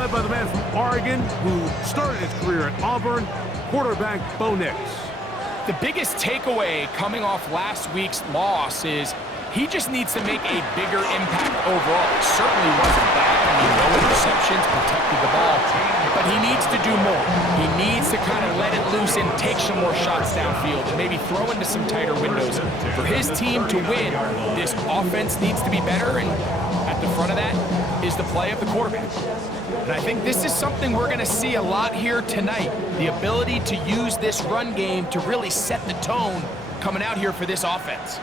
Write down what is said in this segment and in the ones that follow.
led by the man from Oregon who started his career at Auburn, quarterback Bo Nix. The biggest takeaway coming off last week's loss is he just needs to make a bigger impact overall. It certainly wasn't bad. I mean, no interceptions, protected the ball. But he needs to do more. He needs to kind of let it loose and take some more shots downfield and maybe throw into some tighter windows. For his team to win, this offense needs to be better, and at the front of that is the play of the quarterback. And I think this is something we're going to see a lot here tonight, the ability to use this run game to really set the tone coming out here for this offense.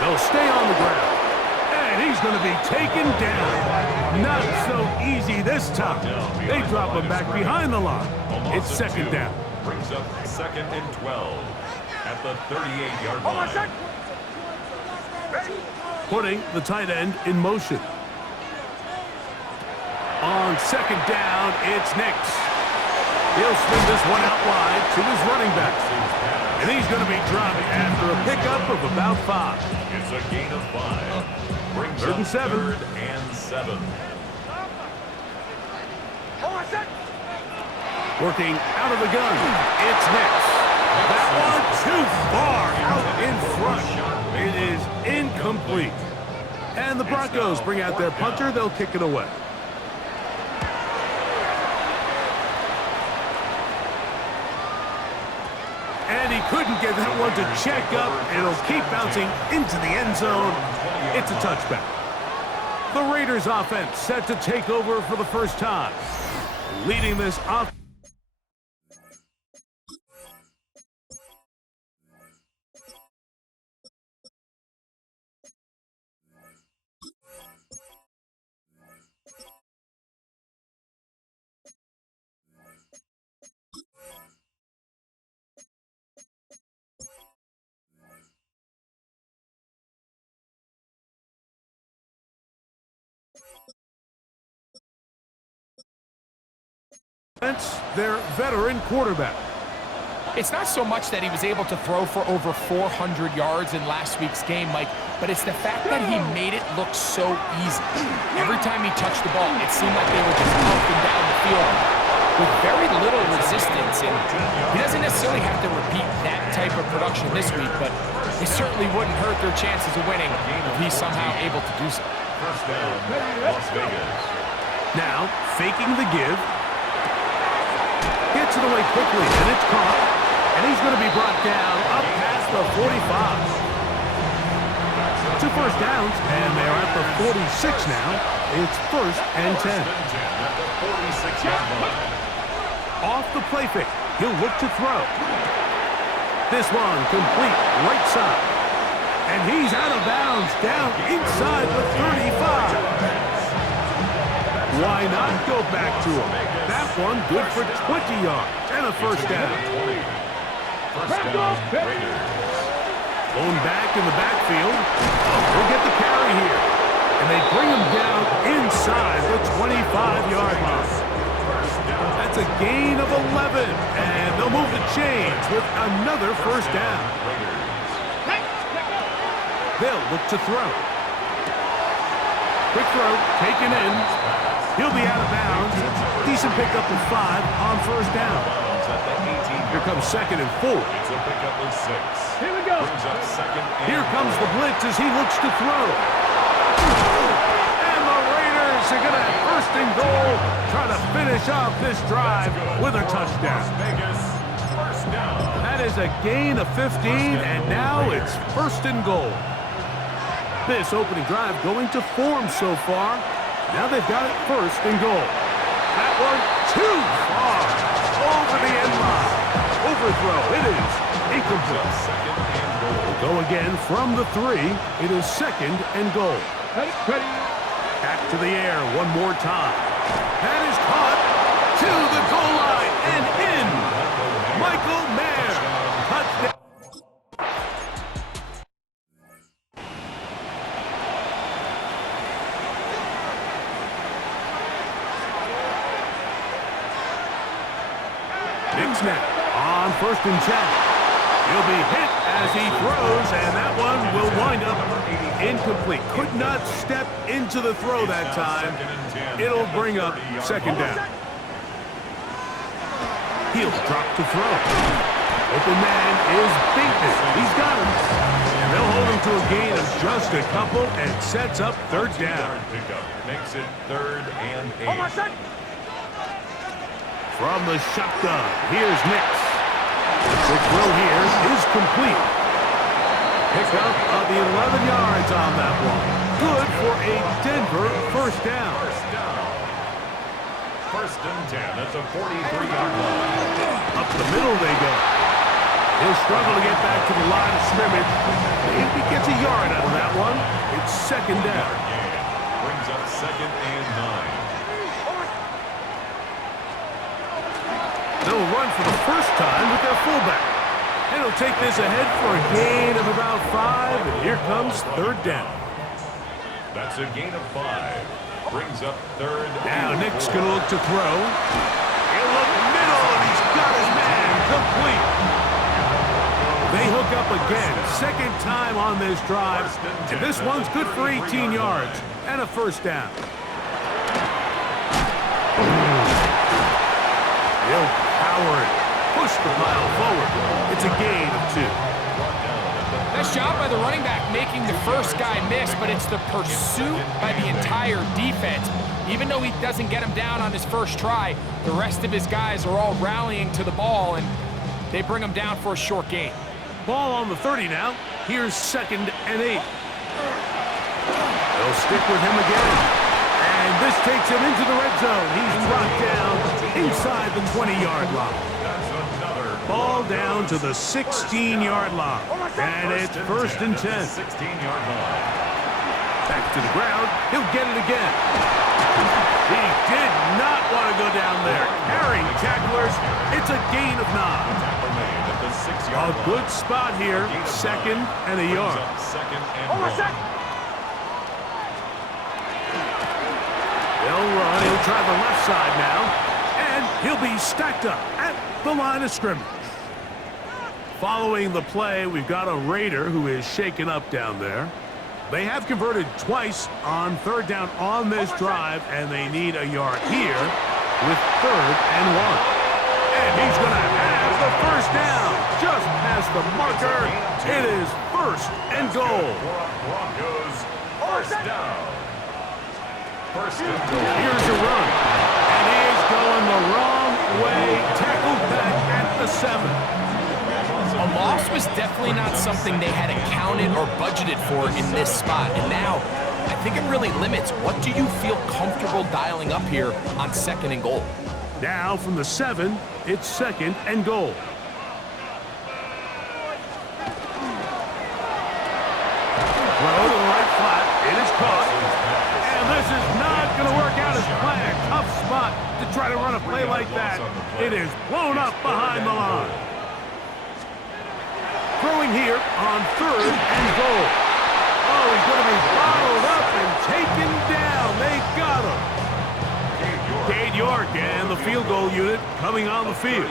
They'll stay on the ground. And he's going to be taken down. Not so easy this time. They drop him back behind the line. It's second down. Brings up 2nd and 12 at the 38-yard line. Putting the tight end in motion. On second down, it's Nix. He'll swing this one out wide to his running back. And he's going to be dropped after a pickup of about 5. It's a gain of 5. Brings 3rd up and 7. 3rd and 7. Working out of the gun, it's Nix. That one too far out in front. It is incomplete. And the Broncos bring out their punter. They'll kick it away. And he couldn't get that one to check up. It'll keep bouncing into the end zone. It's a touchback. The Raiders offense set to take over for the first time. Leading this offense. Their veteran quarterback. It's not so much that he was able to throw for over 400 yards in last week's game, Mike, but it's the fact that he made it look so easy. Every time he touched the ball, it seemed like they were just up and down the field with very little resistance. And he doesn't necessarily have to repeat that type of production this week, but it certainly wouldn't hurt their chances of winning if he's somehow able to do so. First down, Las Vegas. Now, faking the give. Gets it away quickly, and it's caught. And he's going to be brought down up past the 45. 2 first downs, and they're at the 46 now. It's 1st and 10. At the 46-yard line. Off the play fake, he'll look to throw. This one complete right side. And he's out of bounds down inside the 35. Why not go back to him? That one good for 20 yards and a first down. First down, Raiders. Blown back in the backfield. They'll get the carry here. And they bring him down inside the 25-yard line. That's a gain of 11. And they'll move the chains with another first down. They'll look to throw. Quick throw, taken in. He'll be out of bounds. Decent pickup of 5 on first down. Here comes 2nd and 4. It's a pickup of 6. Here we go. Brings up 2nd and Here comes the blitz as he looks to throw. And the Raiders are going to have 1st and goal. Trying to finish off this drive with a touchdown. Vegas. First down. That is a gain of 15, and now it's 1st and goal. This opening drive going to form so far. Now they've got it 1st and goal. That one too far over the end line. Overthrow. It is incomplete. 2nd and goal. They'll go again from the 3. It is 2nd and goal. Back to the air one more time. That is caught to the goal line and in. Michael Mayer. Touchdown. Snap on 1st and 10. He'll be hit as he throws, and that one will wind up incomplete. Could not step into the throw that time. It'll bring up second down. He'll drop to throw. Open man is Bateman. He's got him. And they'll hold him to a gain of just a couple and sets up third down. Pickup makes it 3rd and 8. From the shotgun, here's Nix. The throw here is complete. Pickup of the 11 yards on that one. Good for a Denver first down. First and 10 at the 43-yard line. Up the middle they go. He'll struggle to get back to the line of scrimmage. Maybe gets a yard out of that one. It's second down. Brings up 2nd and 9. They'll run for the first time with their fullback. And he'll take this ahead for a gain of about 5, and here comes third down. That's a gain of 5. Brings up 3rd. Now Nick's going to look to throw. He'll look middle, and he's got his man complete. They hook up again, second time on this drive, and this one's good for 18 yards and a first down. He'll power it, push the pile forward. It's a gain of 2. Nice job by the running back making the first guy miss, but it's the pursuit by the entire defense. Even though he doesn't get him down on his first try, the rest of his guys are all rallying to the ball, and they bring him down for a short gain. Ball on the 30 now. Here's 2nd and 8. They'll stick with him again. And this takes him into the red zone. He's brought down inside the 20-yard line. Ball down to the 16-yard line. And it's 1st and 10. 16-yard line. Back to the ground. He'll get it again. He did not want to go down there. Carrying tacklers. It's a gain of 9. A good spot here. 2nd and a yard. 2nd and 1. He'll run. He'll try the left side now. And he'll be stacked up at the line of scrimmage. Following the play, we've got a Raider who is shaken up down there. They have converted twice on third down on this drive, and they need a yard here with 3rd and 1. And he's going to have the first down just past the marker. It is 1st and goal. Broncos, first down. First and goal. Here's a run. And he is going the wrong way. Tackled back at the 7. A loss was definitely not something they had accounted or budgeted for in this spot. And now, I think it really limits what do you feel comfortable dialing up here on 2nd and goal. Now from the 7, it's 2nd and goal. Throw to the right flat. It is caught. And this is not going to work out as planned. Tough spot to try to run a play like that. It is blown up behind the line. Throwing here on 3rd and goal. Oh, he's going to be bottled up and taken down. They got him. Cade York and the field goal unit coming on the field.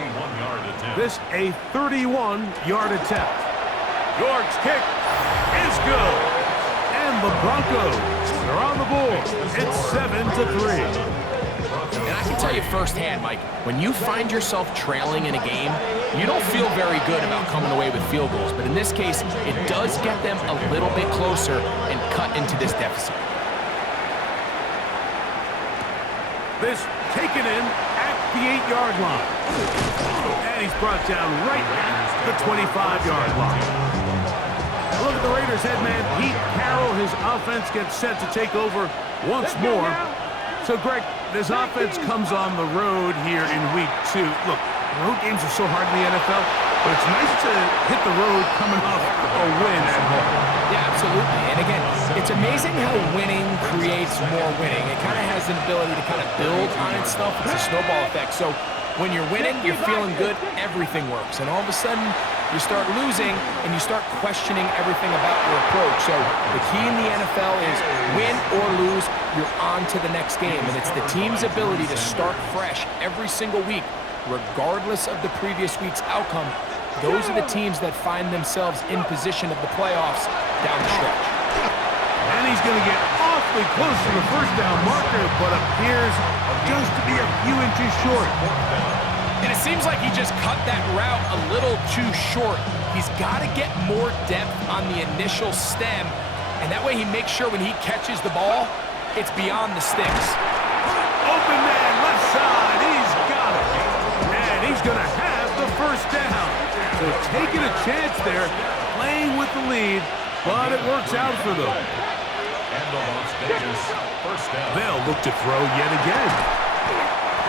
This a 31-yard attempt. York's kick is good. And the Broncos are on the board. It's 7-3. And I can tell you firsthand, Mike, when you find yourself trailing in a game, you don't feel very good about coming away with field goals. But in this case, it does get them a little bit closer and cut into this deficit. This taken in at the 8-yard line. And he's brought down right at the 25-yard line. Look at the Raiders head man, Pete Carroll. His offense gets set to take over once more. So, Greg, this offense comes on the road here in week 2. Look, road games are so hard in the NFL, but it's nice to hit the road coming off a win at home. Yeah, absolutely. And again, it's amazing how winning creates more winning. It kind of has an ability to kind of build on itself. It's a snowball effect. So when you're winning, you're feeling good, everything works. And all of a sudden, you start losing, and you start questioning everything about your approach. So the key in the NFL is win or lose, you're on to the next game. And it's the team's ability to start fresh every single week, regardless of the previous week's outcome, those are the teams that find themselves in position of the playoffs down the stretch. And he's going to get awfully close to the first down marker, but appears just to be a few inches short. And it seems like he just cut that route a little too short. He's got to get more depth on the initial stem, and that way he makes sure when he catches the ball, it's beyond the sticks. Open man, left side, he's got it. And he's going to have the first down. So taking a chance there, playing with the lead, but it works out for them. And the Las Vegas first down. They'll look to throw yet again.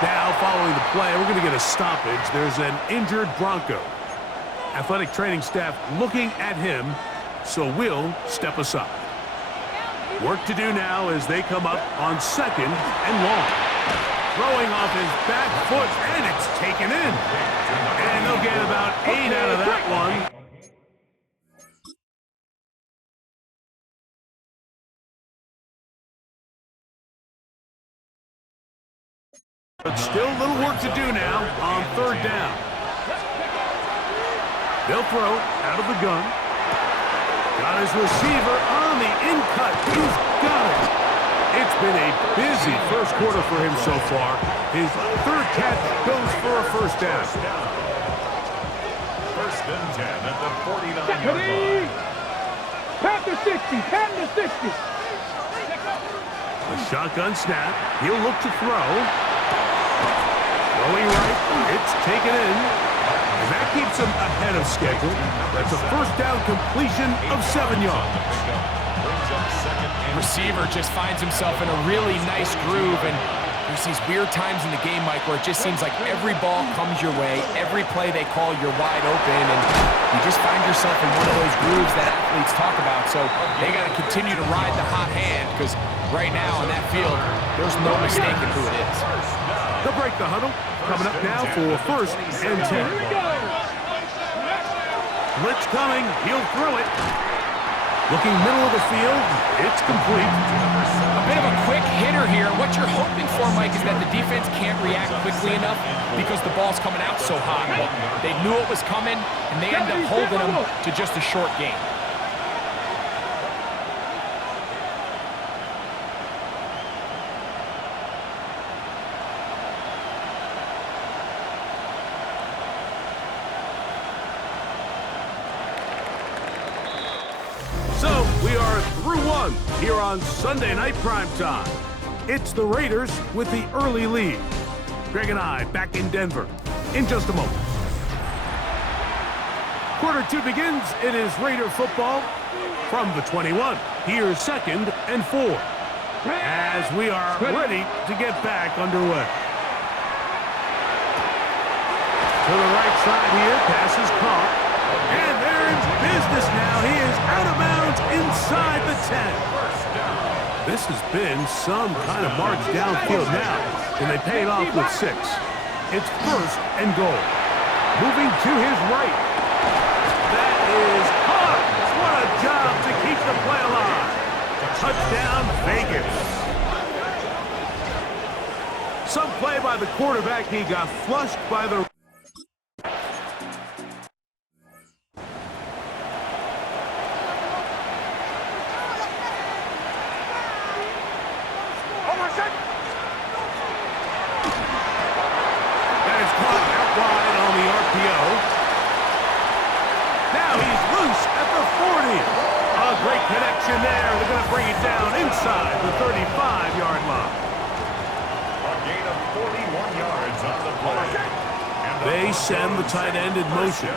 Now, following the play, we're going to get a stoppage. There's an injured Bronco. Athletic training staff looking at him, so we'll step aside. Work to do now as they come up on second and long. Throwing off his back foot, and it's taken in. And they'll get about 8 out of that one. But still a little work to do now on third down. They'll throw out of the gun. Got his receiver on the in-cut. He's got it. It's been a busy first quarter for him so far. His third catch goes for a first down. First and 10 at the 49-yard line. Pat to 60, pat to 60. A shotgun snap. He'll look to throw. Throwing right. It's taken in. And that keeps him ahead of schedule. That's a first down completion of 7 yards. Receiver just finds himself in a really nice groove, and there's these weird times in the game, Mike, where it just seems like every ball comes your way, every play they call, you're wide open, and you just find yourself in one of those grooves that athletes talk about. So they got to continue to ride the hot hand, because right now on that field, there's no mistaking who it is. They'll break the huddle. Coming up now for first and 10. Blitz coming. He'll throw it. Looking middle of the field. It's complete. A bit of a quick hitter here. What you're hoping for, Mike, is that the defense can't react quickly enough because the ball's coming out so hot. But they knew it was coming, and they end up holding them to just a short gain. So we are through one here on Sunday Night Primetime. It's the Raiders with the early lead. Greg and I back in Denver in just a moment. Quarter 2 begins. It is Raider football from the 21. Here's second and 4 as we are ready to get back underway. To the right side here, pass is caught. And they're in business now. He is out of bounds inside the 10. This has been some kind of march downfield now, and they paid off with 6. It's first and goal. Moving to his right. That is caught. What a job to keep the play alive. Touchdown, Vegas. Some play by the quarterback. He got flushed by the... That is caught out wide on the RPO. Now he's loose at the 40. A great connection there. They're going to bring it down inside the 35-yard line. A gain of 41 yards on the play. They send the tight end in motion.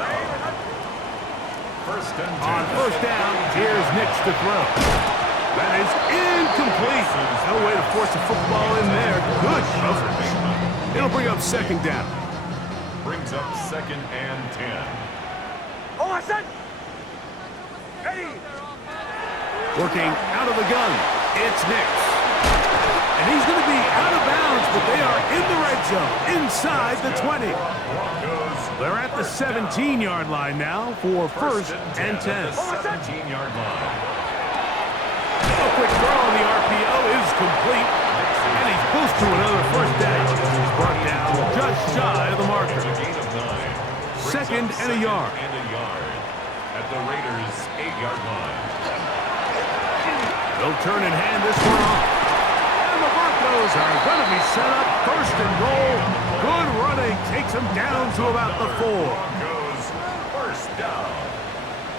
First and 10. On first down, here's Nix to throw. That is incomplete. No way to force a football in there. Good coverage. It'll bring up second down. Brings up second and 10. Working out of the gun, it's Nix. And he's going to be out of bounds, but they are in the red zone, inside the 20. They're at the 17-yard line now for first and 10. 17-yard line. A quick throw on the RPO is complete. And he's close to another first down. He's brought down just shy of the marker. A gain of 9. Second and a yard. At the Raiders' 8-yard line. They'll turn and hand this one off. And the Broncos are going to be set up first and goal. Good running takes them down to about the 4. Broncos first down.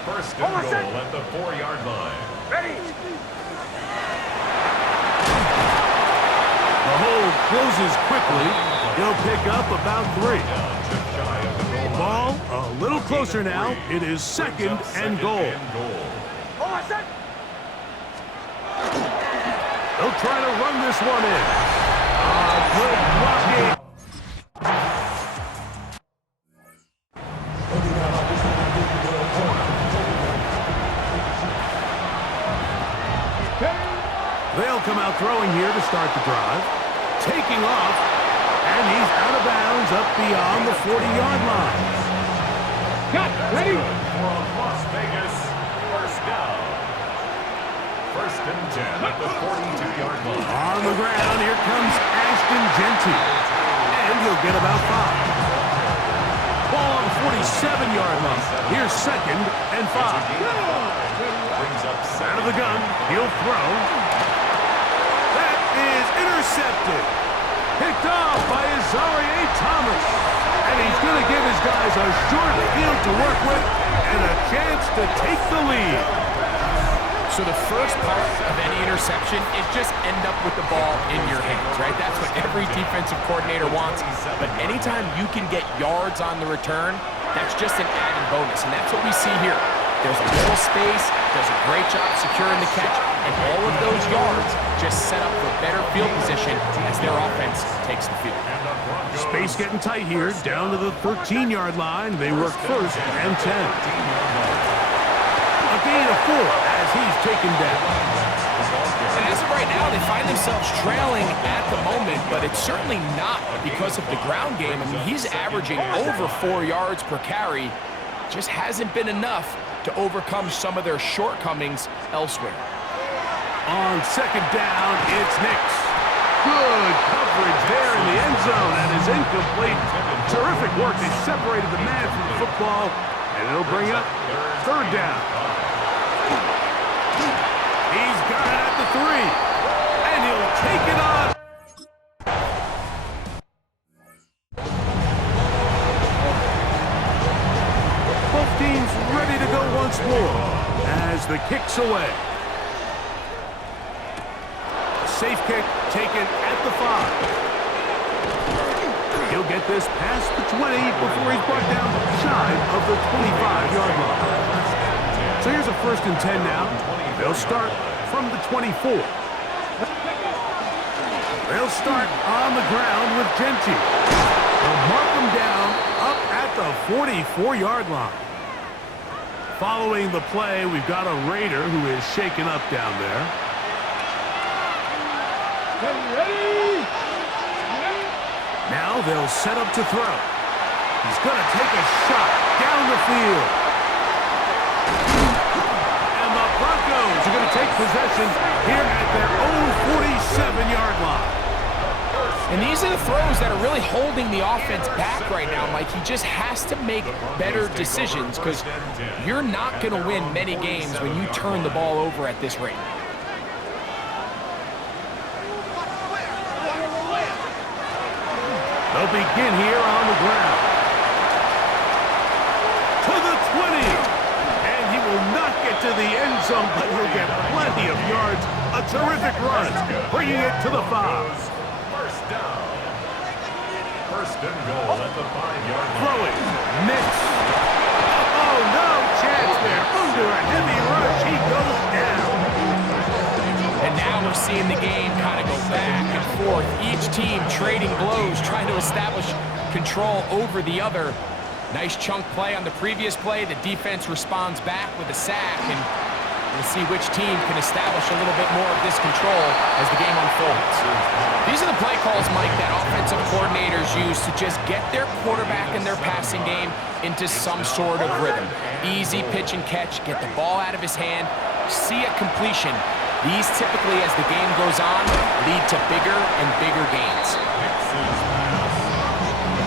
First and goal at the 4-yard line. Ready? The hold closes quickly. He'll pick up about 3. Ball a little closer now. It is second and goal. They'll try to run this one in. Good blocking. They'll come out throwing here to start the drive. Taking off, and he's out of bounds up beyond the 40-yard line. Cut, ready? From Las Vegas, first down. First and 10 at the 42-yard line. On the ground, here comes Ashton Genty. And he'll get about 5. Ball on the 47-yard line. Here's second and 5. Brings up Out of the gun, he'll throw. That is intercepted. Picked off by Azareye'h Thomas. And he's going to give his guys a short field to work with and a chance to take the lead. So the first part of any interception is just end up with the ball in your hands, right? That's what every defensive coordinator wants. But anytime you can get yards on the return, that's just an added bonus. And that's what we see here. There's a little space, does a great job securing the catch, and all of those yards just set up for better field position as their offense takes the field. Space getting tight here, down to the 13-yard line. They work first and 10. A gain of 4 as he's taken down. And as of right now, they find themselves trailing at the moment, but it's certainly not because of the ground game. I mean, he's averaging over 4 yards per carry. Just hasn't been enough to overcome some of their shortcomings elsewhere. On second down, it's Nix. Good coverage there in the end zone, and is incomplete. Terrific work. They separated the man from the football, and it'll bring up third down. He's got it at the 3, and he'll take it on. Both teams ready to go once more as the kick's away. Safe kick taken at the 5. He'll get this past the 20 before he's brought down shy of the 25-yard line. So here's a first and 10 now. They'll start from the 24. They'll start on the ground with Genty. They'll mark him down up at the 44-yard line. Following the play, we've got a Raider who is shaken up down there. Ready? Now they'll set up to throw. He's going to take a shot down the field. And the Broncos are going to take possession here at their own 47-yard line. And these are the throws that are really holding the offense back right now, Mike. He just has to make better decisions because you're not going to win many games when you turn the ball over at this rate. They'll begin here on the ground. To the 20. And he will not get to the end zone, but he'll get plenty of yards. A terrific run, bringing it to the 5. First down. First and goal at the 5-yard line. Throwing. Nix. Oh, no chance there. Under a heavy rush, he goes down. And now we're seeing the game kind of go back and forth. Each team trading blows, trying to establish control over the other. Nice chunk play on the previous play. The defense responds back with a sack, and we'll see which team can establish a little bit more of this control as the game unfolds. These are the play calls, Mike, that offensive coordinators use to just get their quarterback and their passing game into some sort of rhythm. Easy pitch and catch, get the ball out of his hand, see a completion. These typically, as the game goes on, lead to bigger and bigger gains.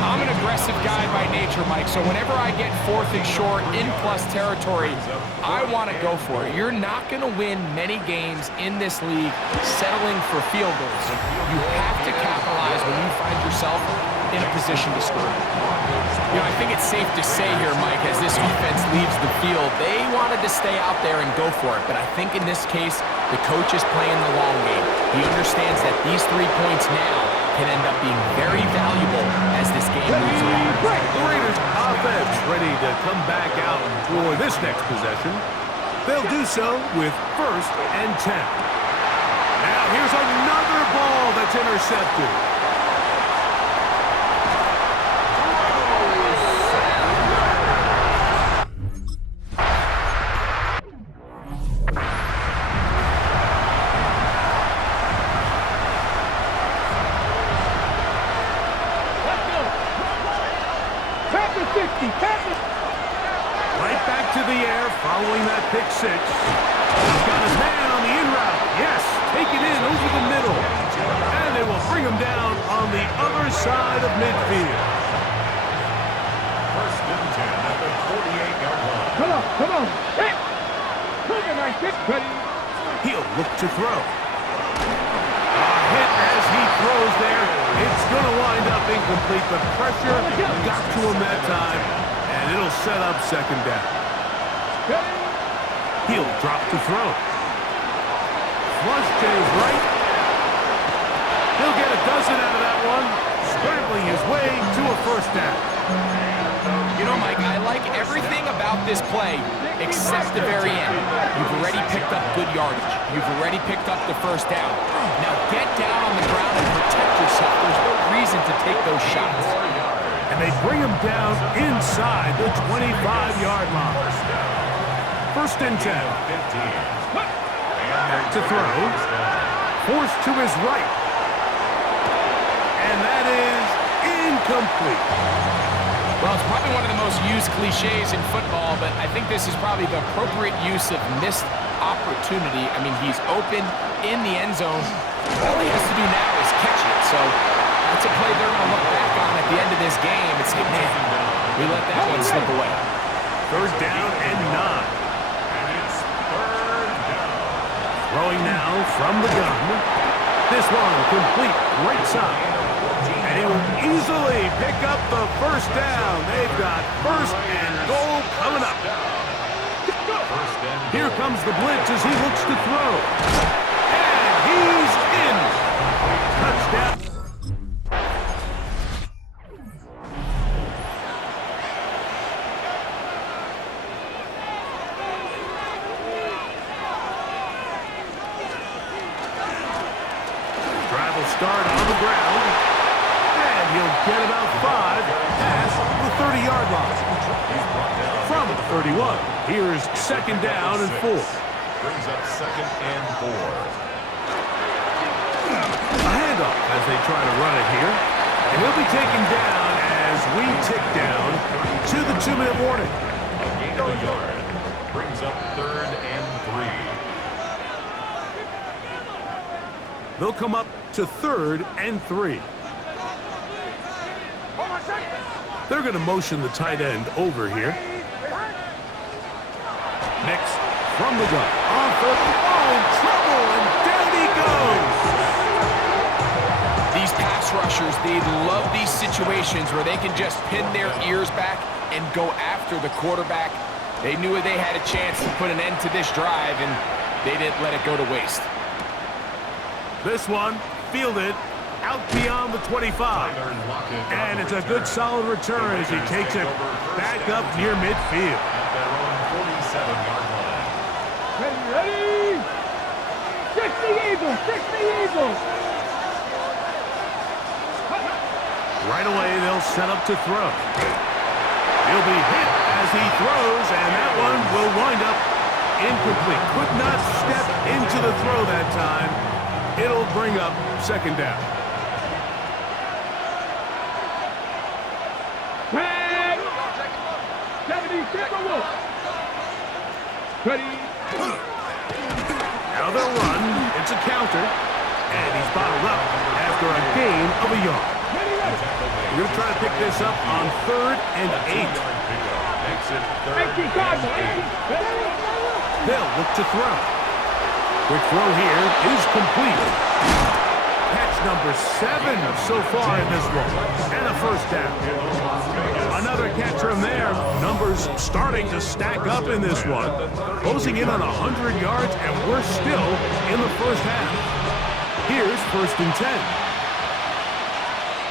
On I'm an aggressive guy by nature, Mike, so whenever I get 4th and short in plus territory, I want to go for it. You're not going to win many games in this league settling for field goals. You have to capitalize when you find yourself in a position to score. You know, I think it's safe to say here, Mike, as this offense leaves the field, they wanted to stay out there and go for it. But I think in this case, the coach is playing the long game. He understands that these 3 points now can end up being very valuable as this game moves along. The Raiders offense ready to come back out for this next possession. They'll do so with 1st and 10. Now here's another ball that's intercepted. Right back to the air following that pick 6. He's got his man on the in route. Yes, take it in over the middle. And they will bring him down on the other side of midfield. 1st and 10 at the 48-yard line. Come on. Hit. Look at that hit, buddy. He'll look to throw. A hit as he throws there. It's going to wind up incomplete. The pressure got to him that time, and it'll set up 2nd down. He'll drop to throw. Flush to his right. He'll get a dozen out of that one, scrambling his way to a 1st down. You know, Mike, I like everything about this play except the very end. You've already picked up good yardage. You've already picked up the 1st down. Now get down on the ground and protect yourself. There's no reason to take those shots. And they bring him down inside the 25-yard line. 1st and 10. Back to throw. Forced to his right. And that is incomplete. Well, it's probably one of the most used cliches in football, but I think this is probably the appropriate use of missed opportunity. I mean, he's open in the end zone. All he has to do now is catch it. So that's a play they're going to look back on at the end of this game and say, man, we let that one slip away. 3rd down and 9. And it's 3rd down. Throwing now from the gun. This one complete right side. And he will easily pick up the 1st down. They've got 1st and goal coming up. Here comes the blitz as he looks to throw. And he's in. Touchdown. Drive will start on the ground. And he'll get about 5 past the 30-yard line. From the 31, here's 2nd down and 4. Brings up 2nd and 4. A handoff as they try to run it here. And he'll be taken down as we tick down to the 2-minute warning. A gain of a yard. Brings up 3rd and 3. They'll come up to 3rd and 3. They're going to motion the tight end over here. Next, from the gun. On 4th. Oh, trouble, and down he goes. These pass rushers, they love these situations where they can just pin their ears back and go after the quarterback. They knew they had a chance to put an end to this drive, and they didn't let it go to waste. This one, fielded out beyond the 25. And it's a good solid return as he takes it back up near midfield. At their own 47-yard line. Ready? Fix the Eagles! Fix the Eagles! Right away, they'll set up to throw. He'll be hit as he throws, and that one will wind up incomplete. Could not step into the throw that time. It'll bring up 2nd down. Tag! 76 Wolf. Ready? Now they'll run. It's a counter. And he's bottled up after a gain of a yard. We're going to try to pick this up on 3rd and 8. Makes it 3rd 18 Cardinal, and 8. 18. They'll look to throw. Quick throw here is complete. Catch number 7 so far in this one. And a first down. Another catch from there. Numbers starting to stack up in this one. Closing in on 100 yards, and we're still in the first half. Here's 1st and 10.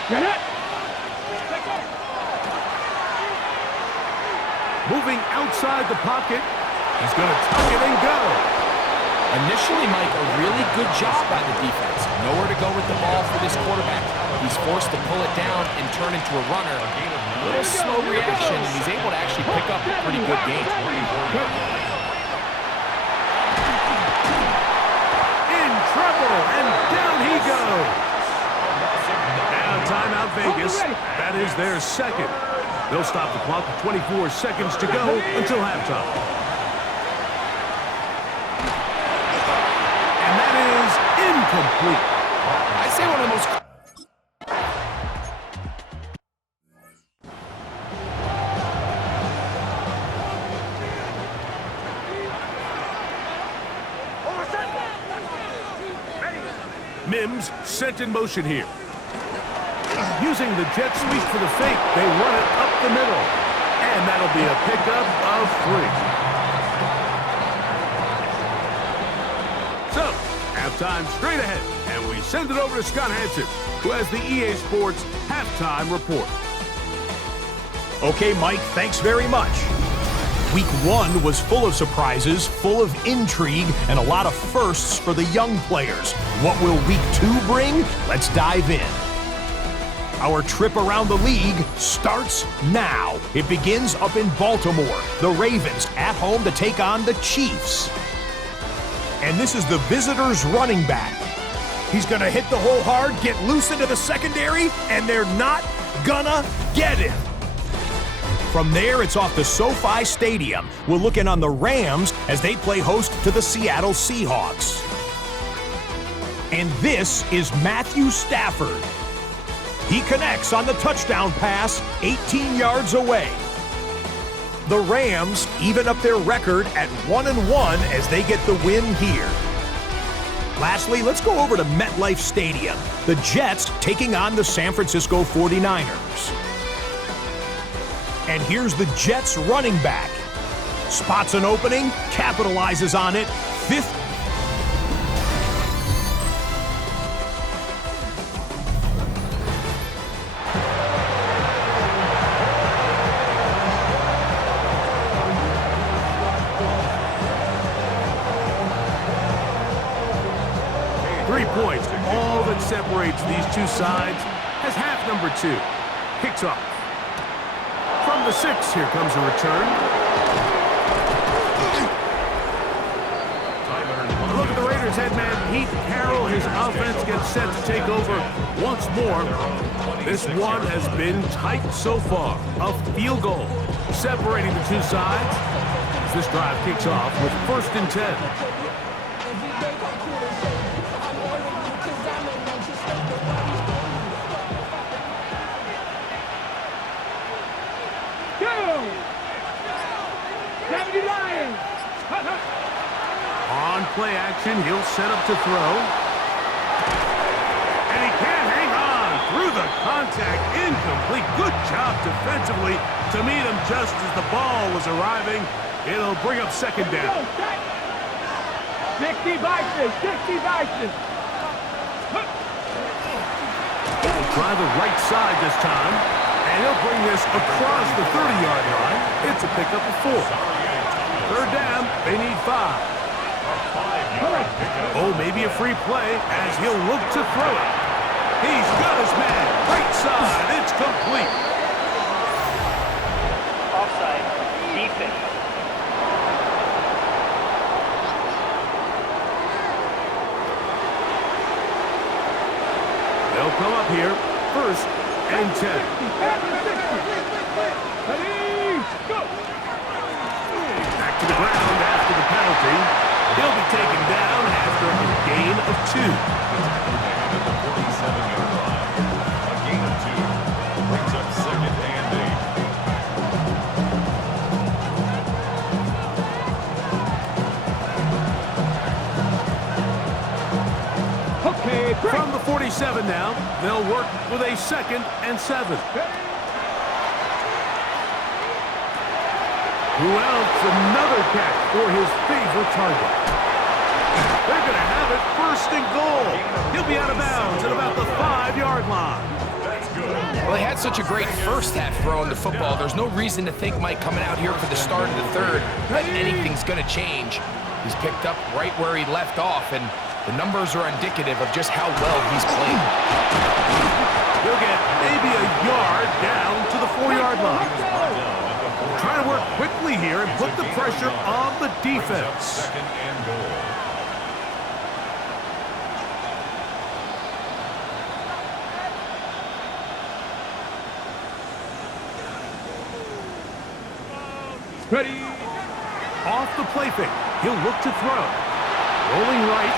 Get it. Moving outside the pocket. He's going to tuck it and go. Initially, Mike, a really good job by the defense. Nowhere to go with the ball for this quarterback. He's forced to pull it down and turn into a runner. A little slow reaction, and he's able to actually pick up a pretty good game. In trouble, and down he goes. Now timeout Vegas. That is their second. They'll stop the clock with 24 seconds to go until halftime. And that is incomplete. I'd say one of the most... Mims sent in motion here. Using the jet sweep for the fake, they run it up the middle. And that'll be a pickup of 3. So, halftime straight ahead. And we send it over to Scott Hansen, who has the EA Sports halftime report. Okay, Mike, thanks very much. Week 1 was full of surprises, full of intrigue, and a lot of firsts for the young players. What will Week 2 bring? Let's dive in. Our trip around the league starts now. It begins up in Baltimore. The Ravens at home to take on the Chiefs. And this is the visitors' running back. He's going to hit the hole hard, get loose into the secondary, and they're not gonna get him. From there, it's off to SoFi Stadium. We'll look in on the Rams as they play host to the Seattle Seahawks. And this is Matthew Stafford. He connects on the touchdown pass 18 yards away. The Rams even up their record at 1-1 as they get the win here. Lastly, let's go over to MetLife Stadium. The Jets taking on the San Francisco 49ers. And here's the Jets running back. Spots an opening, capitalizes on it. 3 points, all that separates these two sides, as half number 2 kicks off. From the 6, here comes a return. Look at the Raiders head man, Pete Carroll. His offense gets set to take over once more. This one has been tight so far. A field goal separating the two sides as this drive kicks off with 1st and 10. On play action, he'll set up to throw. And he can't hang on through the contact. Incomplete. Good job defensively to meet him just as the ball was arriving. It'll bring up 2nd down. 60 vices, 60 vices. He'll try the right side this time. And he'll bring this across the 30-yard line. It's a pickup of 4. 3rd down, they need 5. Oh, maybe a free play as he'll look to throw it. He's got his man. Right side. It's complete. Offside. Defense. They'll come up here. 1st and 10. Back to the ground after the penalty. He'll be taken down after a gain of 2. At the 47-yard line. A gain of 2. Okay, break. From the 47 now, they'll work with a 2nd and 7. Who else? Another catch for his favorite target. They're going to have it 1st and goal. He'll be out of bounds at about the 5-yard line. Well, he had such a great first half throwing the football. There's no reason to think, Mike, coming out here for the start of the 3rd, that anything's going to change. He's picked up right where he left off, and the numbers are indicative of just how well he's played. He'll get maybe a yard down to the 4-yard line. Trying to work quickly here and put the pressure on the defense. 2nd and goal. Ready. Off the play fake. He'll look to throw. Rolling right.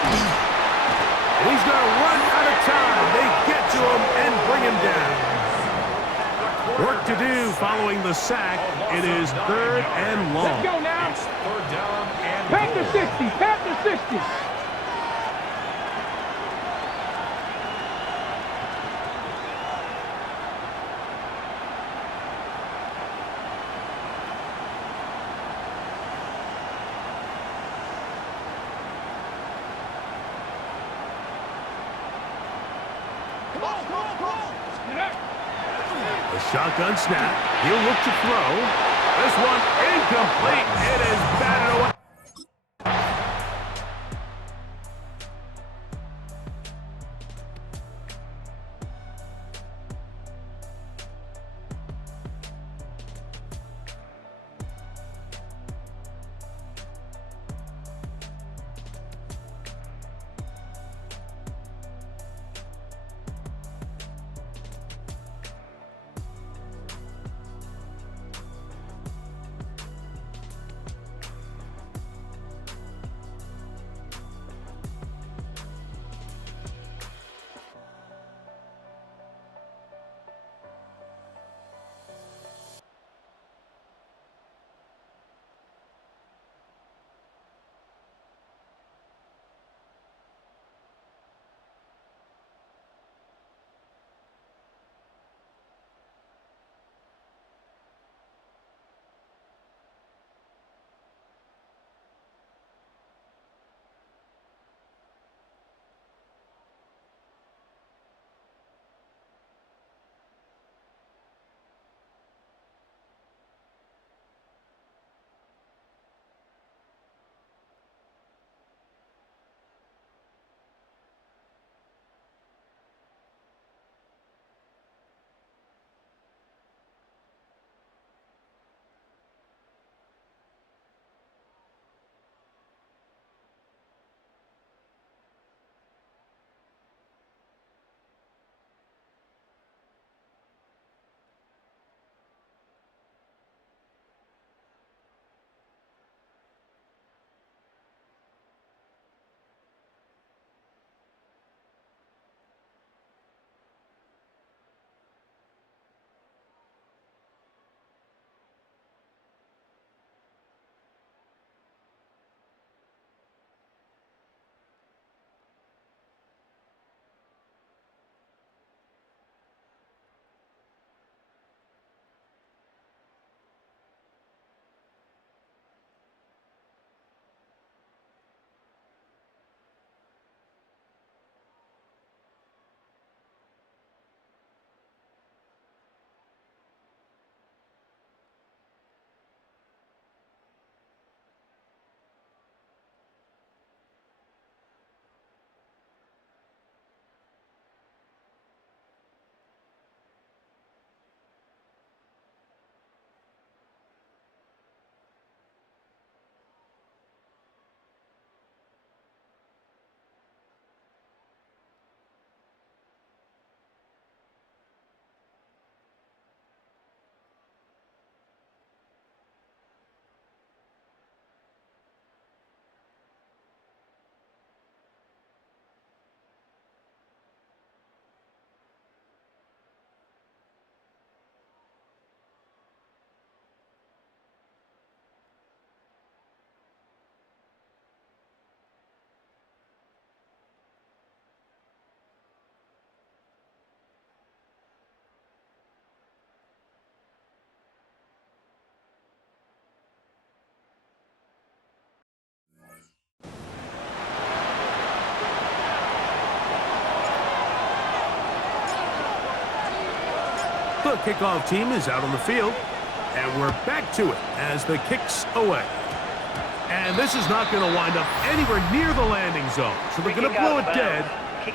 And he's going to run out of time. They get to him and bring him down. Work to do following the sack. It is 3rd and long. Let's go now. It's 3rd down and Panther goal. 60. Panther 60. A shotgun snap. He'll look to throw. This one incomplete. It is batted away. The kickoff team is out on the field, and we're back to it as the kick's away. And this is not going to wind up anywhere near the landing zone, so they're going to blow it dead,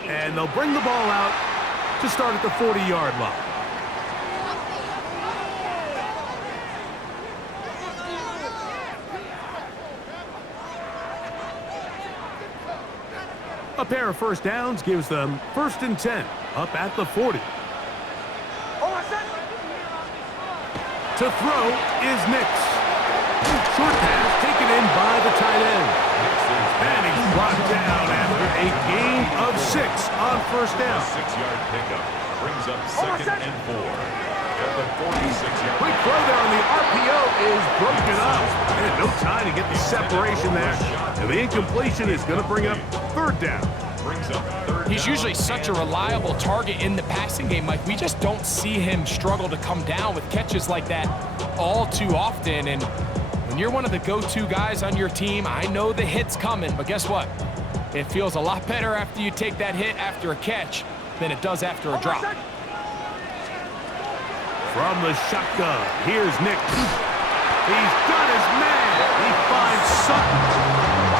and they'll bring the ball out to start at the 40-yard line. A pair of first downs gives them 1st and 10 up at the 40. To throw is Nix. Short pass taken in by the tight end. And he's brought down after a gain of 6 on 1st down. 6-yard pickup brings up 2nd and 4 at the 46-yard. Quick throw there on the RPO is broken up. And no time to get the separation there. And the incompletion is going to bring up 3rd down. He's usually such a reliable target in the passing game, Mike. We just don't see him struggle to come down with catches like that all too often. And when you're one of the go-to guys on your team, I know the hit's coming, but guess what? It feels a lot better after you take that hit after a catch than it does after a drop. From the shotgun, here's Nick. He's got his man. He finds Sutton.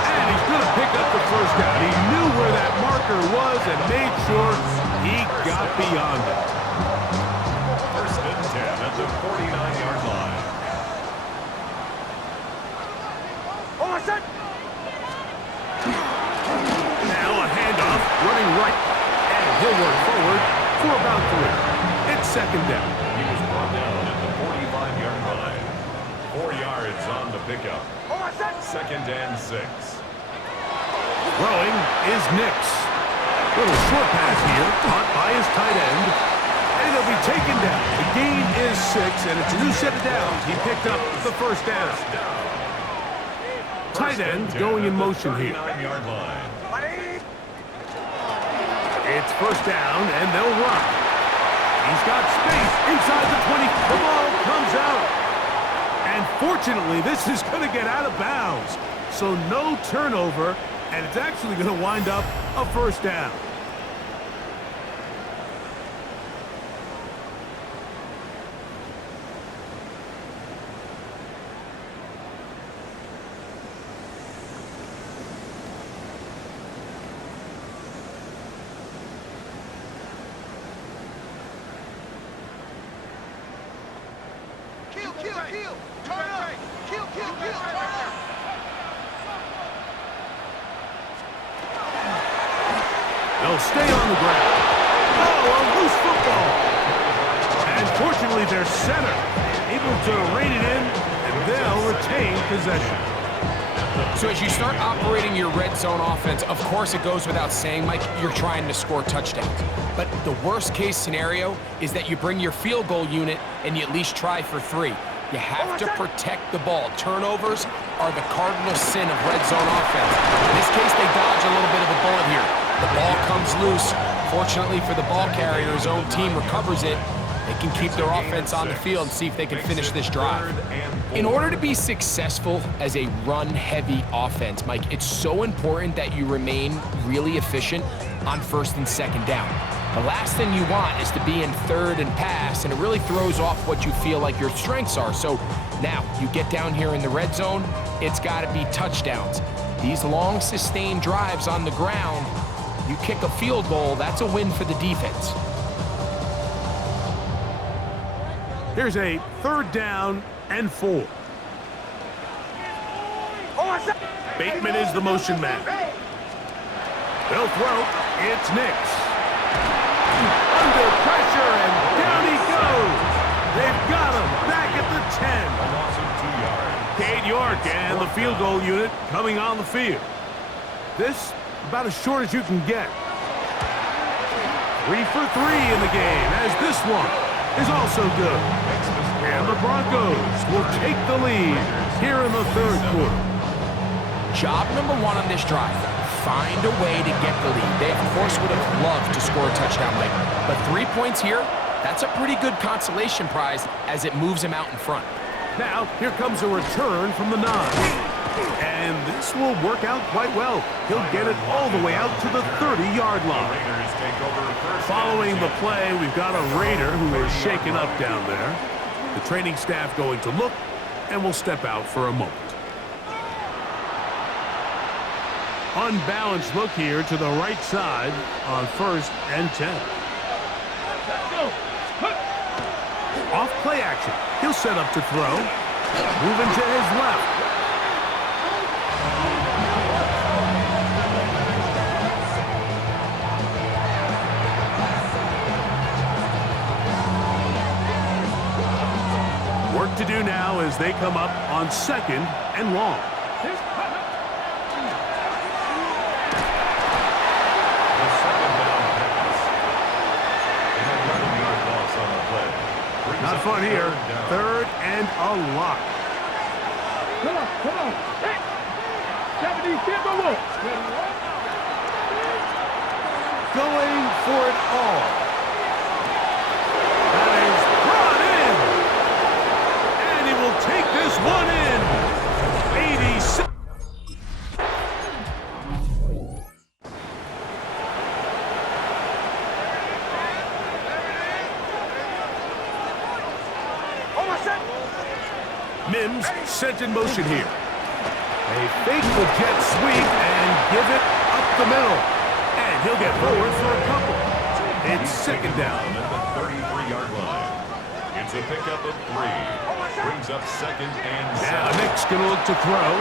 And he's going to pick up the 1st down. He knew where that marker was and made sure he got beyond it. 1st and 10 at the 49-yard line. Now a handoff, running right. And he'll work forward for about 3. It's 2nd down. He was brought down at the 45-yard line. 4 yards on the pickup. 2nd and 6. Throwing is Nix. Little short pass here, caught by his tight end. And he'll be taken down. The gain is 6, and it's a new set of downs. He picked up the 1st down. Tight end going in motion here. 39-yard line. It's 1st down, and they'll run. He's got space inside the 20. The ball comes out. And fortunately, this is going to get out of bounds. So no turnover, and it's actually going to wind up a 1st down. They'll stay on the ground. Oh, a loose football. And fortunately, their center able to rein it in, and they'll retain possession. So as you start operating your red zone offense, of course it goes without saying, Mike, you're trying to score touchdowns. But the worst case scenario is that you bring your field goal unit and you at least try for 3. You have to protect the ball. Turnovers are the cardinal sin of red zone offense. In this case, they dodge a little bit of a bullet here. The ball comes loose. Fortunately for the ball carrier, his own team recovers it. They can keep their offense on the field and see if they can finish this drive. In order to be successful as a run-heavy offense, Mike, it's so important that you remain really efficient on 1st and 2nd down. The last thing you want is to be in 3rd and pass, and it really throws off what you feel like your strengths are. So now you get down here in the red zone, it's got to be touchdowns. These long, sustained drives on the ground, you kick a field goal, that's a win for the defense. Here's a 3rd down and 4. Bateman is the motion man. They'll throw. It's Nix. Under pressure, and down he goes. They've got him back at the 10. Cade York and the field goal unit coming on the field. This about as short as you can get. 3 for 3 in the game, as this one is also good. And the Broncos will take the lead here in the 3rd quarter. Job number 1 on this drive, find a way to get the lead. They, of course, would have loved to score a touchdown late. But 3 points here, that's a pretty good consolation prize as it moves them out in front. Now, here comes a return from the 9. And this will work out quite well. He'll get it all the way out to the 30-yard line. Following the play, we've got a Raider who is shaken up down there. The training staff going to look, and will step out for a moment. Unbalanced look here to the right side on 1st and 10. Off play action. He'll set up to throw. Moving to his left. Work to do now as they come up on 2nd and long. Not fun here. 3rd and a lot. Come on. 70, Going for it all. That is brought in. And he will take this one in. 86. Mims sent in motion here. A fake the jet sweep and give it up the middle. And he'll get forward for a couple. It's 2nd down. At the 33-yard line. It's a pickup of 3. Brings up 2nd and 7. Now Nick's going to look to throw.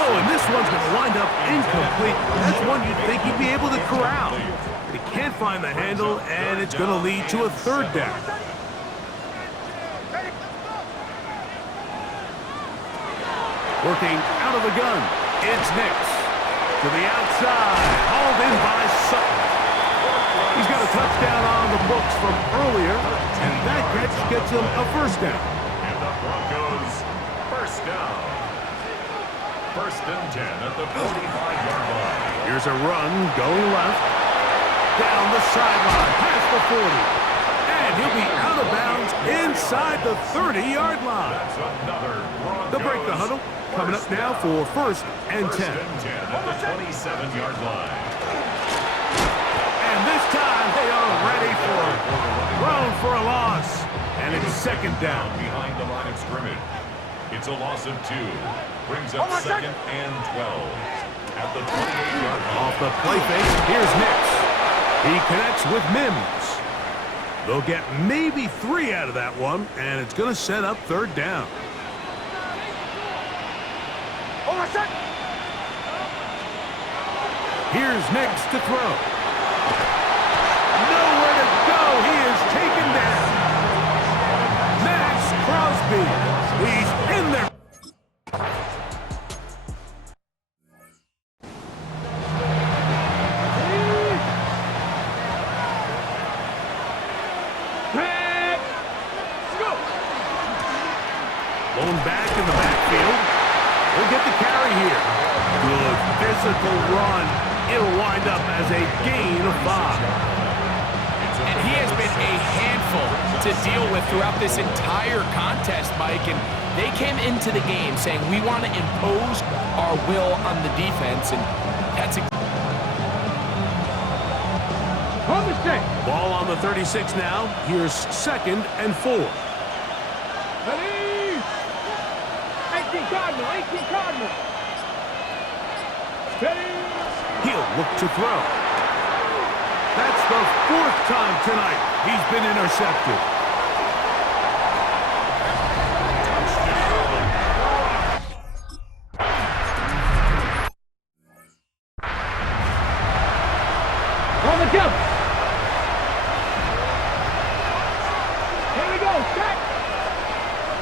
Oh, and this one's going to wind up incomplete. That's one you'd think he'd be able to corral. But he can't find the handle, and it's going to lead to a 3rd down. Working out of the gun, it's Nix. To the outside, hauled in by Sutton. He's got a touchdown on the books from earlier, and that catch gets him a 1st down. And the Broncos, 1st down. 1st and 10 at the 45-yard line. Here's a run going left. Down the sideline, past the 40. And he'll be out of bounds inside the 30-yard line. That's another Broncos. They'll break the huddle. Coming up now for 1st and 10. 1st and 10 at the 27-yard line. And this time they are ready for it. Thrown for a loss. And it's 2nd down. Behind the line of scrimmage. It's a loss of 2. Brings up 2nd and 12. At the 28-yard line. Off the play fake, here's Nix. He connects with Mims. They'll get maybe 3 out of that one, and it's going to set up 3rd down. Here's Nix to throw. Nowhere to go. He is taken down. Max Crosby. He's in there. Blown back in the backfield. We'll get the carry here. Good physical run. It'll wind up as a gain of 5. And he has been a handful to deal with throughout this entire contest, Mike. And they came into the game saying, we want to impose our will on the defense. And that's Ball on the 36 now. Here's 2nd and 4. Ready? 18 Cardinal. Ready? He'll look to throw. That's the 4th time tonight he's been intercepted. On the jump. Here we go. Set.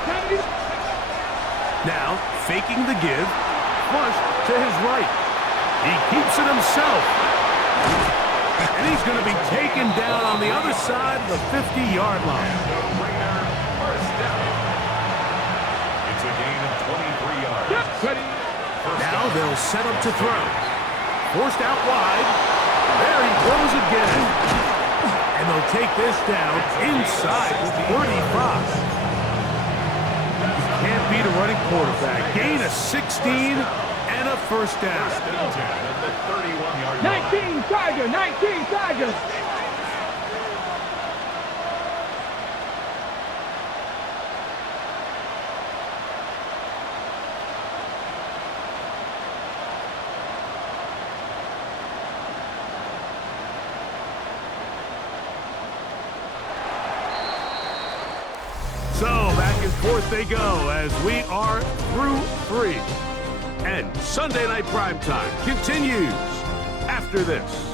70. Now, faking the give. Flush to his right. He keeps it himself. And he's going to be taken down on the other side of the 50-yard line. First down. It's a gain of 23 yards. Now they'll set up to throw. Forced out wide. There he goes again. And they'll take this down inside the 35. You can't beat a running quarterback. Gain of 16 and a first down. First and 10 at the 31-yard line. 19 Tiger, 19 Tiger. So back and forth they go as we are through 3. And Sunday Night Primetime continues after this.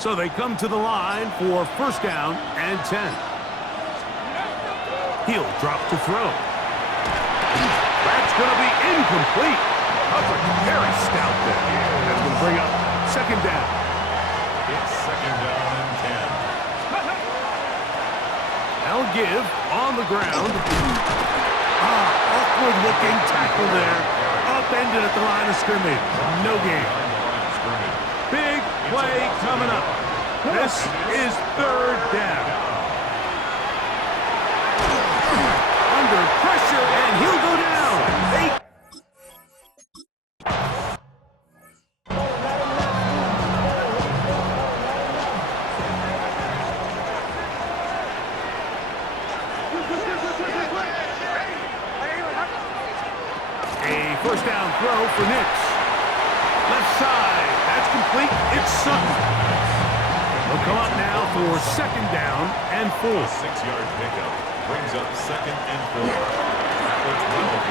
So they come to the line for first down and 10. He'll drop to throw. That's going to be incomplete. Coverage very stout there. That's going to bring up second down. It's second down and 10. They'll give on the ground. Awkward looking tackle there. Upended at the line of scrimmage. No gain. Big play coming up. This is third down. Under pressure, and he'll go down. A first down throw for Nix. Left side. That's complete. It's Sutton. They'll come up now for second down and 4. A 6-yard pickup brings up second and 4.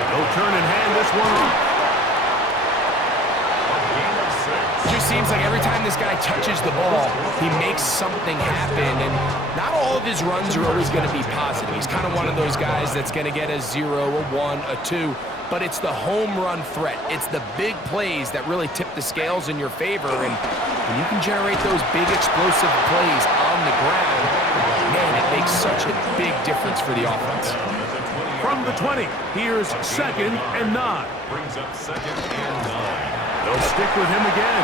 They'll turn and hand this one off. A gain of 6. Just seems like every time this guy touches the ball, he makes something happen, and not all of his runs are always going to be positive. He's kind of one of those guys that's going to get a 0, a 1, a 2, but it's the home run threat. It's the big plays that really tip the scales in your favor, and when you can generate those big explosive plays on the ground, man, it makes such a big difference for the offense. From the 20, here's second and 9. Brings up second and 9. They'll stick with him again.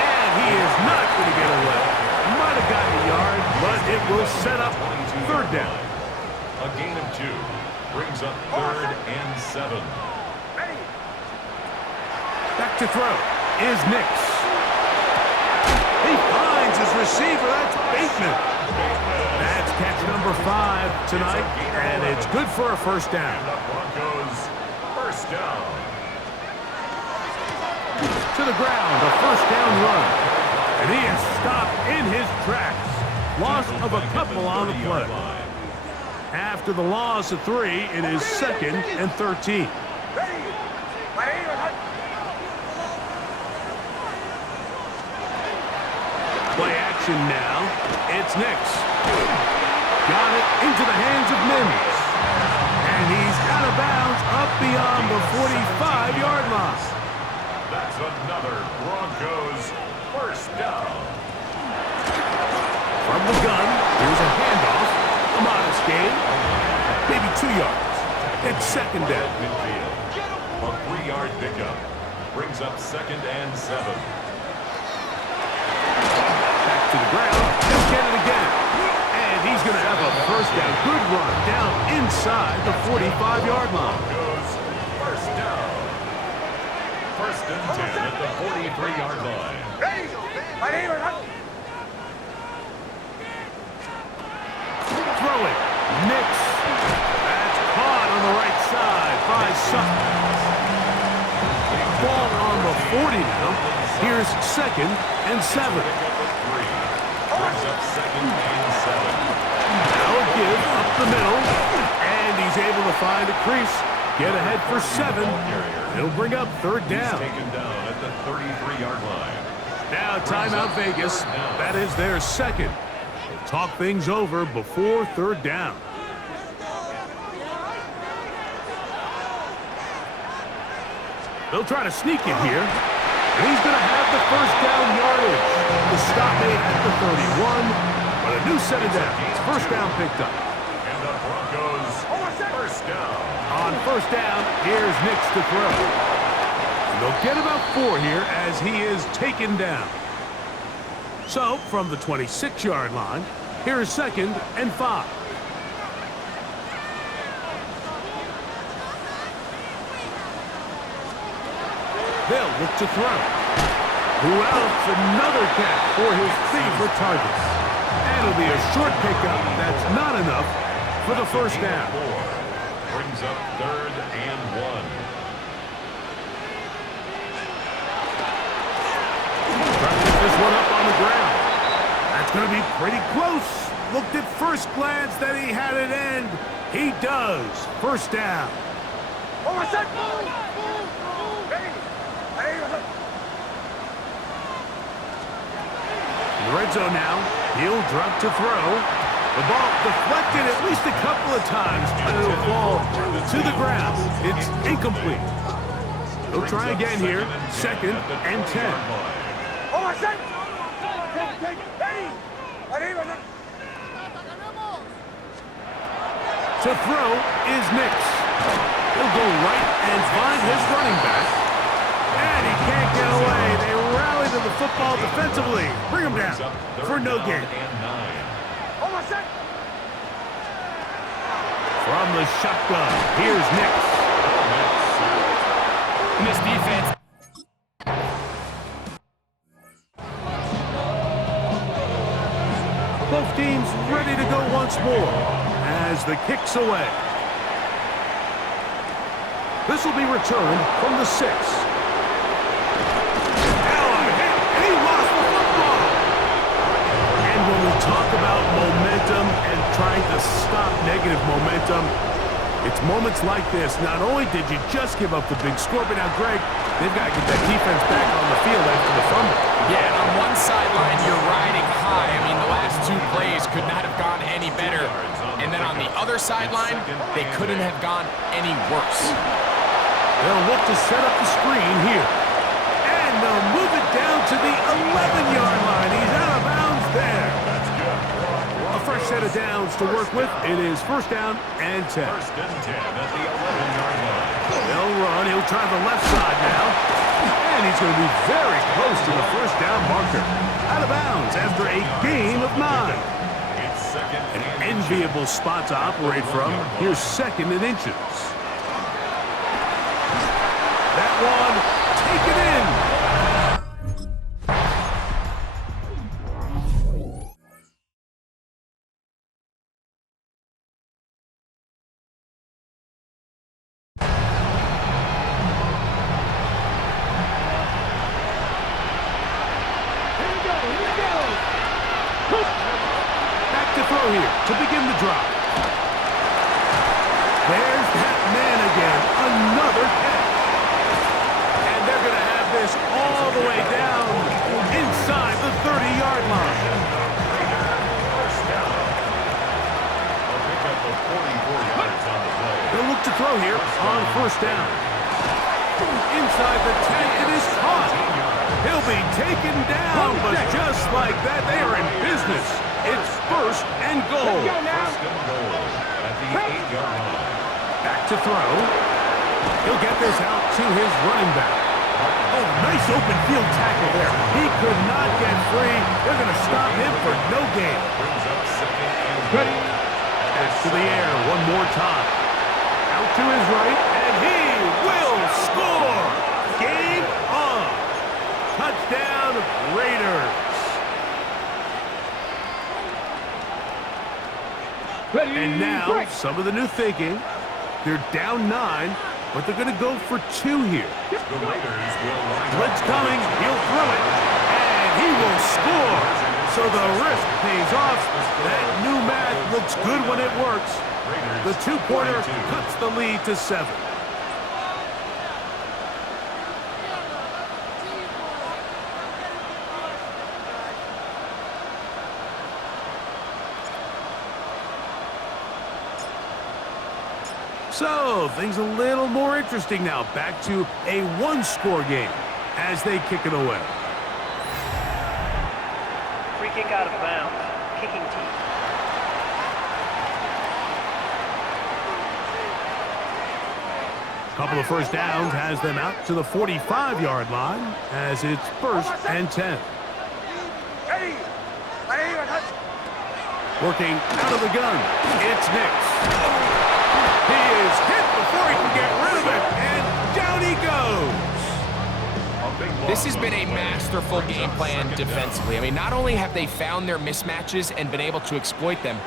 And he is not going to get away. Might have gotten a yard, but it will set up third down. A gain of 2 brings up third and 7. Back to throw is Nix. He finds his receiver. That's Bateman. That's catch number 5 tonight, and it's good for a first down. And the Broncos first down. To the ground, a first down run. And he is stopped in his tracks. Loss of a couple on the play. After the loss of 3, it is second and 13. Play action now. It's Nix. Got it into the hands of Mims. And he's out of bounds up beyond the 45-yard line. That's another Broncos first down. From the gun, here's a handoff. A modest gain. Maybe 2 yards. It's second down. Midfield. A 3-yard pickup brings up second and 7. Back to the ground. He'll get it again. And he's going to have a first down. Good run down inside the 45-yard line. Broncos first down. First and 10 at the 43-yard line. Throwing. Nix. That's caught on the right side by Sutton. Ball on the 40 now. Here's second and 7. Brings up second and 7. Now a give up the middle. And he's able to find a crease. Get ahead for 7. It'll bring up third down. Taken down at the 33-yard line. Now timeout Vegas. That is their second. They'll talk things over before third down. They'll try to sneak it here. He's going to have the first down yardage. The stop made at the 31, but a new set of downs. First down picked up. And the Broncos, first down. On first down, here's Nix to throw. And they'll get about 4 here as he is taken down. So, from the 26-yard line, here is 2nd and 5. They'll look to throw. Who else? Another catch for his favorite target. And it'll be a short pickup. That's not enough for the first down. Brings up 3rd and 1. Trying to get this one up on the ground. That's going to be pretty close. Looked at first glance that he had it end. He does. First down. In the red zone now. He'll drop to throw. The ball deflected at least a couple of times, but it'll fall to the ground. It's incomplete. He'll try again here. 2nd and 10. To throw is Nix. He'll go right and find his running back. And he can't get away. They rally to the football defensively. Bring him down for no gain. From the shotgun, here's Nix. In this defense. Both teams ready to go once more as the kick's away. This will be returned from the 6. He lost the football. And when we talk about momentum and trying to stop negative momentum, it's moments like this. Not only did you just give up the big score, but now, Greg, they've got to get that defense back on the field after the fumble. Yeah, and on one sideline, you're riding high. I mean, the last 2 plays could not have gone any better. And then on the other sideline, they couldn't have gone any worse. They'll look to set up the screen here. And they'll move it down to the 11-yard line. He's out of bounds there. A fresh set of downs to work with. It is first down and 10. First and 10 at the 11-yard line. They'll run. He'll try the left side now. And he's going to be very close to the first down marker. Out of bounds after a gain of 9. It's 2nd An and enviable spot to operate from. Here's 2nd and inches. That one, take it in. Back to throw here to begin the drive. There's that man again. Another catch. And they're going to have this all the way down inside the 30-yard line. first down. They'll pick up the 44 yards on the play. They'll look to throw here on first down. Inside the 10, it is caught. He'll be taken down, but just like that, they are in business. It's first and goal. First and goal at the 8-yard line. Back to throw. He'll get this out to his running back. Oh, nice open field tackle there. He could not get free. They're going to stop him for no gain. Brings up 2nd and goal. Pass to the air one more time. Out to his right, and he will score. Game on. Touchdown, Raiders. And now, some of the new thinking. They're down 9, but they're going to go for 2 here. The Raiders will line up. Blitz coming, he'll throw it, and he will score. So the risk pays off. That new math looks good when it works. The 2-pointer cuts the lead to 7. So, things a little more interesting now. Back to a 1-score game. as they kick it away. Free kick out of bounds. Kicking team. Couple of first downs has them out to the 45-yard line as it's 1st and 10. Working out of the gun, it's Nix. He is hit before he can get rid of it, and down he goes. This has been a masterful game plan defensively. I mean, not only have they found their mismatches and been able to exploit them,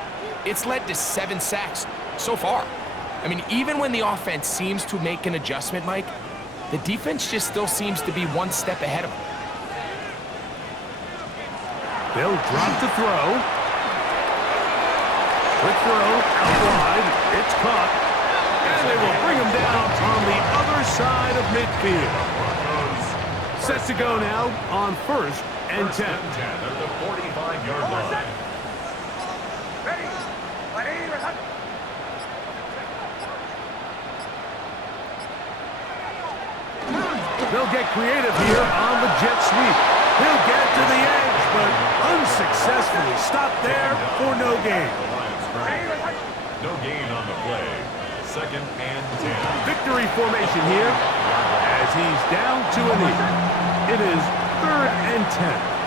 it's led to 7 sacks so far. I mean, even when the offense seems to make an adjustment, Mike, the defense just still seems to be one step ahead of them. They'll drop to throw. Quick throw, out wide. It's caught. And they will bring him down on the other side of midfield. Set to go now on 1st and 10. At the 45-yard line. They'll get creative here on the jet sweep. He'll get it to the edge, but unsuccessfully stopped there for no gain. No gain on the play. 2nd and 10. Victory formation here as he's down to a knee. It is 3rd and 10.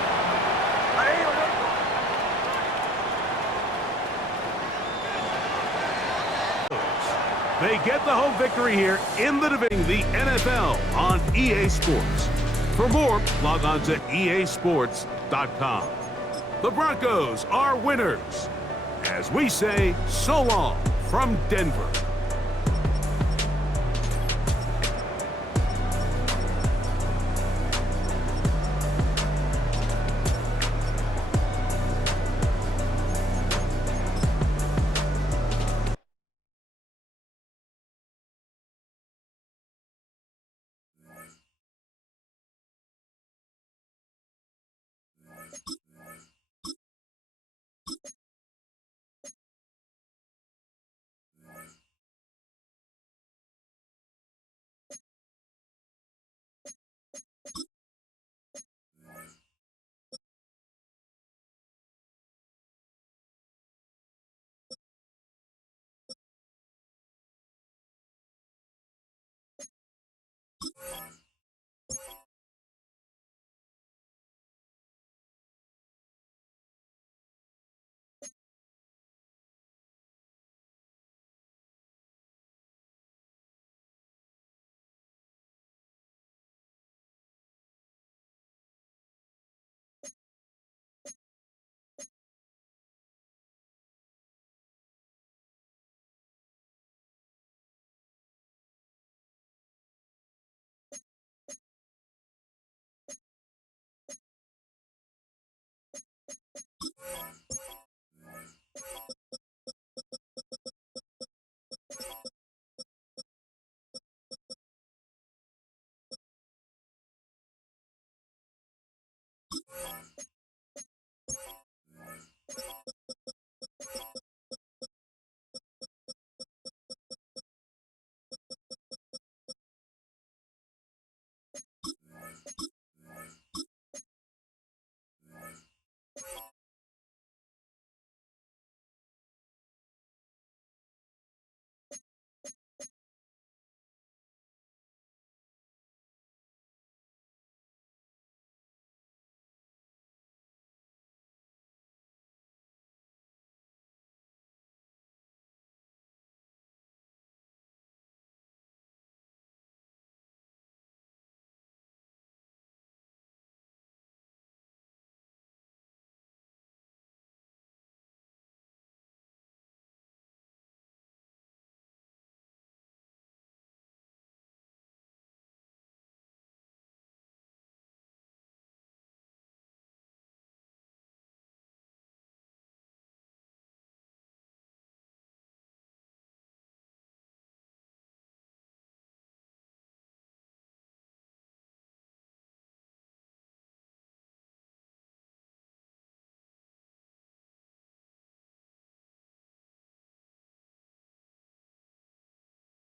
They get the home victory here in the division, the NFL on EA Sports. For more, log on to easports.com. The Broncos are winners. As we say, so long from Denver.